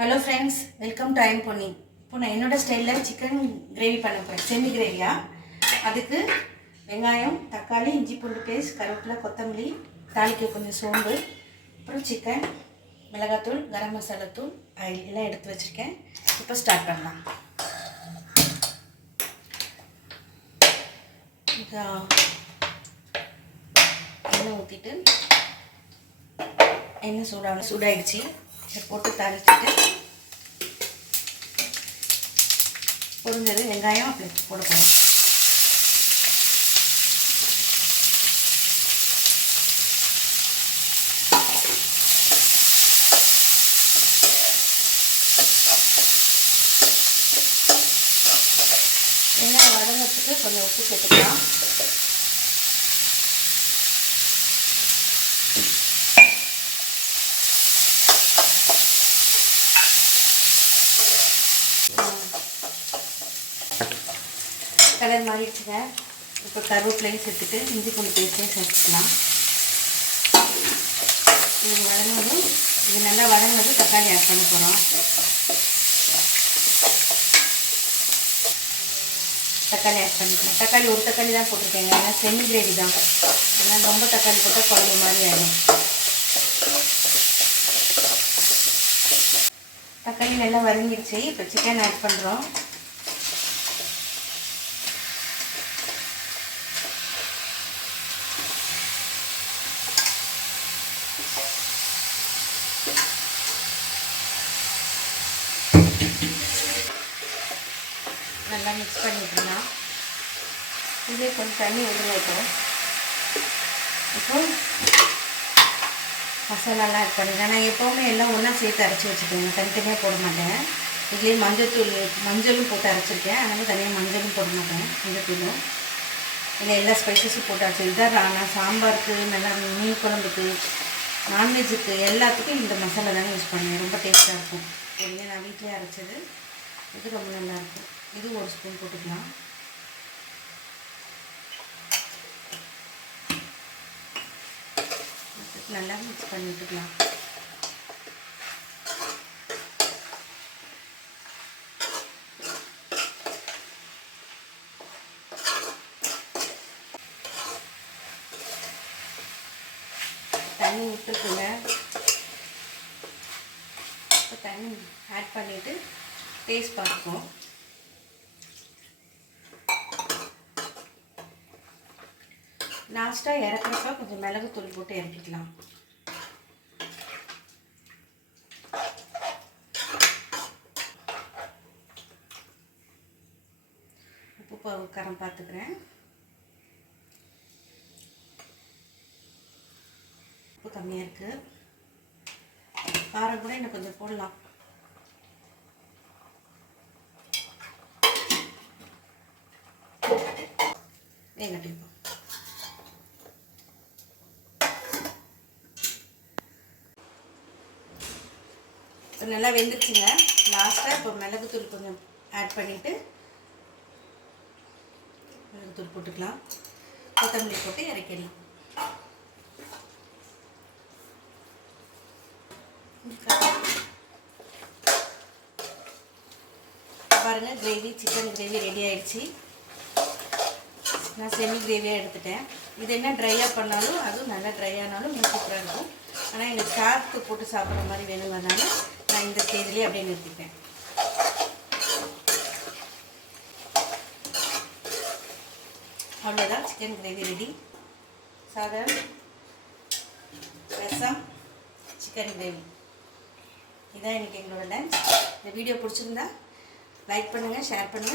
Hello friends, welcome to I'm Ponni. இப்போ நான் என்னோடய ஸ்டைலில் சிக்கன் கிரேவி பண்ண போகிறேன், செமி கிரேவியாக. அதுக்கு வெங்காயம், தக்காளி, இஞ்சி பூண்டு பேஸ்ட், கருவேப்பிலை, கொத்தமல்லி, தாளிக்க கொஞ்சம் சோம்பு, அப்புறம் சிக்கன், மிளகாத்தூள், கரம் மசாலா தூள், ஆயில் எல்லாம் எடுத்து வச்சுருக்கேன். இப்போ ஸ்டார்ட் பண்ணலாம். எண்ணெய் ஊற்றிட்டு எண்ணெய் சூடாகிடுச்சு. இதை போட்டு தாளிச்சிட்டு பொரிஞ்சது வெங்காயம் அப்படி போட போகிறோம். வெங்காயம் வதங்கிறதுக்கு கொஞ்சம் உப்பு சேர்த்துக்கலாம். கலர் மாறிடுச்சுங்க. இப்போ கருவேப்பிலையும் சேர்த்துட்டு இஞ்சி பூண்டு பேஸ்ட்டையும் சேர்த்துக்கலாம். இது நல்லா வதங்கினது தக்காளி ஆட் பண்ண போகிறோம். தக்காளி ஆட் பண்ணிக்கலாம். தக்காளி ஒரு தக்காளி தான் போட்டிருக்கேங்க, ஏன்னா செமி கிரேவி தான். ஏன்னா ரொம்ப தக்காளி போட்டால் குழம்பு மாதிரி ஆகிடும். தக்காளி நல்லா வதங்கிடுச்சு. இப்போ சிக்கன் ஆட் பண்ணுறோம். நல்லா மிக்ஸ் பண்ணிக்கலாம். இதே கொஞ்சம் தண்ணி விடுங்கட்டும். இப்போ மசாலாலாம் ஆட் பண்ணிக்கலாம். நான் எப்போவுமே எல்லாம் ஒன்றா சேர்த்து அரைச்சி வச்சுக்கோங்க, தனித்தனியாக போட மாட்டேன். இதுலேயே மஞ்சளும் போட்டு அரைச்சிருக்கேன், அதனால் தனியாக மஞ்சளும் போட மாட்டேன். மஞ்சத்தூளும் இல்லை எல்லா ஸ்பைசஸும் போட்டு அரைச்சி. இதான் நான் சாம்பாருக்கு, நல்லா மீன் குழம்புக்கு, நான்வெஜ்ஜுக்கு எல்லாத்துக்கும் இந்த மசாலா தானே யூஸ் பண்ணுவேன். ரொம்ப டேஸ்ட்டாக இருக்கும். இதுவே நான் வீட்டிலே அரைச்சது. இது ரொம்ப நல்லாயிருக்கும். இது ஒரு ஸ்பூன் போட்டுக்கலாம். நல்லா மிக்ஸ் பண்ணி விட்டுக்கலாம். தண்ணி விட்டுக்குங்க. இப்போ தண்ணி ஆட் பண்ணிவிட்டு டேஸ்ட் பார்த்துப்போம். லாஸ்ட்டாக இறக்குறப்ப கொஞ்சம் மிளகுத்தூள் போட்டு இறக்கிக்கலாம். உப்பு காரம் பார்த்துக்கிறேன். உப்பு கம்மியாக இருக்குது. காரம் கூட இன்னும் கொஞ்சம் போடலாம். வேகட்டும். இப்போ நல்லா வெந்துருச்சுங்க. லாஸ்ட்டாக இப்போ மிளகுத்தூள் கொஞ்சம் ஆட் பண்ணிவிட்டு மிளகுத்தூள் போட்டுக்கலாம். கொத்தமல்லி போட்டு இறக்கிடலாம். பாருங்கள், கிரேவி, சிக்கன் கிரேவி ரெடி ஆகிடுச்சு. நான் செமி கிரேவியாக எடுத்துட்டேன். இது என்ன ட்ரையாக பண்ணாலும் அதுவும் நல்லா ட்ரை ஆனாலும் இன்னும் சூப்பராக இருக்கும். ஆனால் எங்களுக்கு சாத்து போட்டு சாப்பிட்ற மாதிரி வேணுங்கிறதுனால நான் இந்த ஸ்டேஜ்லேயே அப்படியே நிறுத்திப்பேன். அவ்வளோதான், சிக்கன் கிரேவி ரெடி. சாதம், ரசம், சிக்கன் கிரேவி, இதான் எனக்கு எங்களோட லஞ்ச். இந்த வீடியோ பிடிச்சிருந்தா லைக் பண்ணுங்கள், ஷேர் பண்ணுங்கள்.